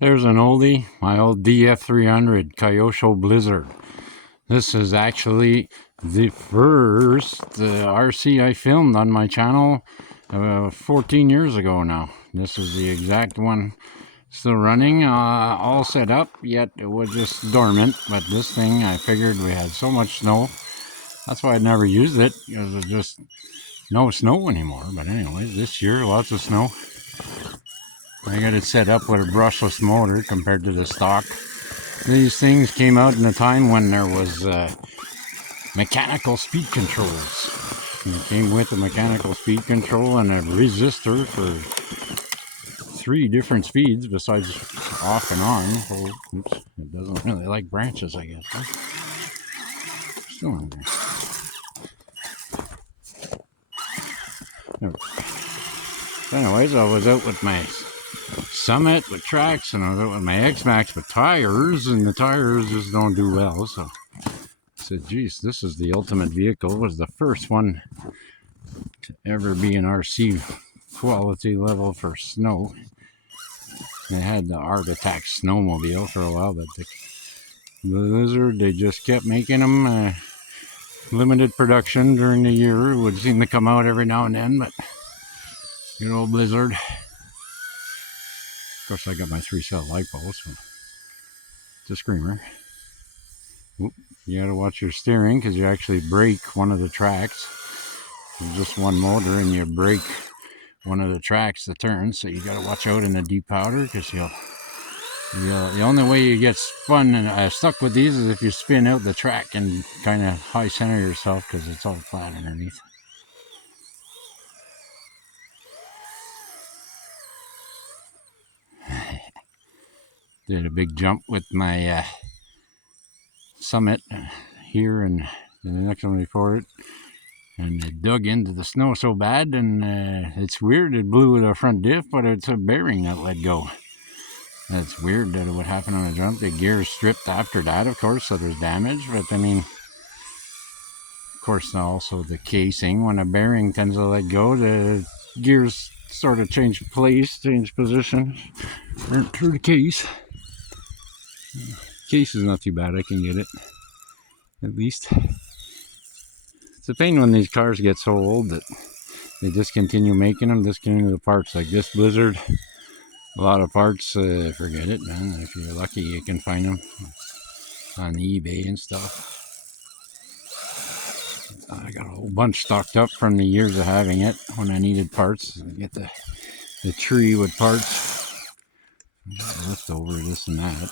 There's an oldie, my old DF 300 Kyosho Blizzard. This is actually the first RC I filmed on my channel 14 years ago now. This is the exact one, still running, all set up, yet it was just dormant. But this thing, I figured we had so much snow, that's why I never used it, because there's just no snow anymore. But anyways, this year, lots of snow. I got it set up with a brushless motor compared to the stock. These things came out in a time when there was mechanical speed controls. And it came with a mechanical speed control and a resistor for 3 different speeds besides off and on. Oh, oops, it doesn't really like branches, I guess. Huh? Still in there. So anyways, I was out with my Summit with tracks, and I was out with my X-Max with tires, and the tires just don't do well. So I said, geez, this is the ultimate vehicle. It was the first one to ever be an RC quality level for snow. They had the Art Attack snowmobile for a while, but the Blizzard, they just kept making them. Limited production during the year. It would seem to come out every now and then, but good old Blizzard. Of course, I got my 3-cell LiPo, so it's a screamer. Oop, you gotta watch your steering because you actually break one of the tracks. There's just one motor and you break one of the tracks to turn, so you gotta watch out in the deep powder because the only way you get spun and stuck with these is if you spin out the track and kind of high center yourself because it's all flat underneath. Did a big jump with my Summit here and the next one before it, and it dug into the snow so bad, and it's weird, it blew the front diff, but it's a bearing that let go. That's weird that it would happen on a jump. The gears stripped after that, of course, so there's damage, but I mean, of course, also the casing, when a bearing tends to let go, the gears sort of change place, change position, right through the case. Case is not too bad, I can get it, at least. It's a pain when these cars get so old that they discontinue making them, discontinue the parts. Like this Blizzard, a lot of parts, forget it, man. If you're lucky, you can find them on eBay and stuff. I got a whole bunch stocked up from the years of having it when I needed parts. I get the tree with parts. Leftover this and that.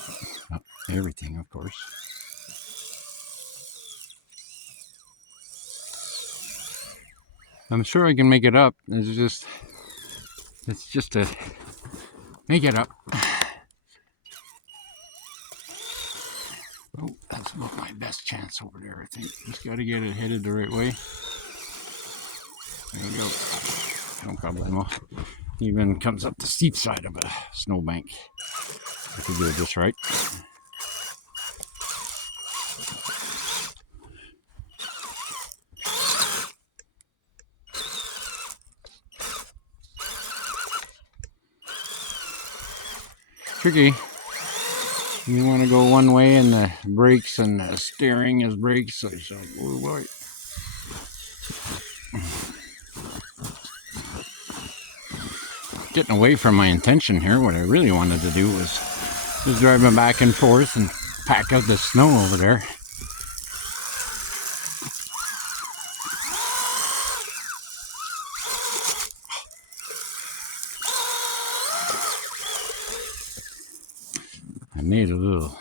Everything, of course. I'm sure I can make it up. It's just to make it up. Oh, that's about my best chance over there, I think. Just got to get it headed the right way. There we go. No problemo. Even comes up the steep side of a snowbank. I could do it just right. Tricky. You want to go one way and the brakes and the steering is brakes, so oh boy. Getting away from my intention here. What I really wanted to do was just driving back and forth and pack out the snow over there. I made a little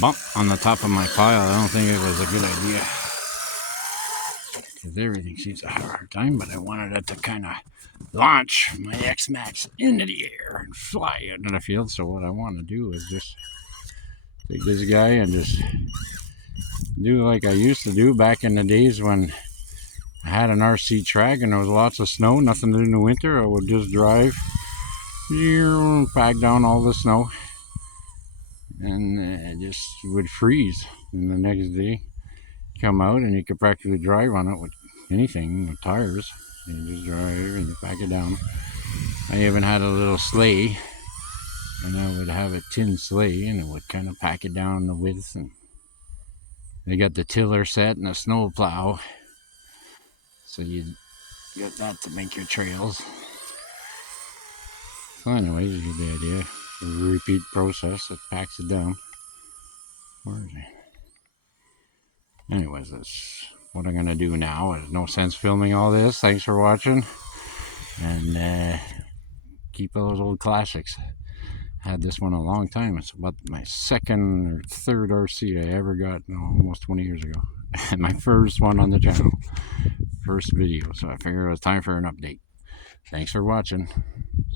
bump on the top of my pile. I don't think it was a good idea because everything seems to have a hard time, but I wanted it to kind of launch my X-Max into the air and fly out in the field. So what I want to do is just take this guy and just do like I used to do back in the days when I had an RC track and there was lots of snow, nothing to do in the winter. I would just drive, pack down all the snow, and it just would freeze. And the next day, come out and you could practically drive on it with anything, with tires. You just drive and you pack it down. I even had a little sleigh and I would have a tin sleigh, and it would kind of pack it down the width. And they got the tiller set and a snow plow, so you get that to make your trails. So anyways, you get the idea. Repeat process, it packs it down. Where is it? Anyways, that's what I'm gonna do now. There's no sense filming all this. Thanks for watching, and keep those old classics. Had this one a long time. It's about my second or third RC I ever got, almost 20 years ago. And my first one on the channel, first video. So I figured it was time for an update. Thanks for watching.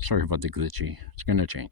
Sorry about the glitchy. It's gonna change.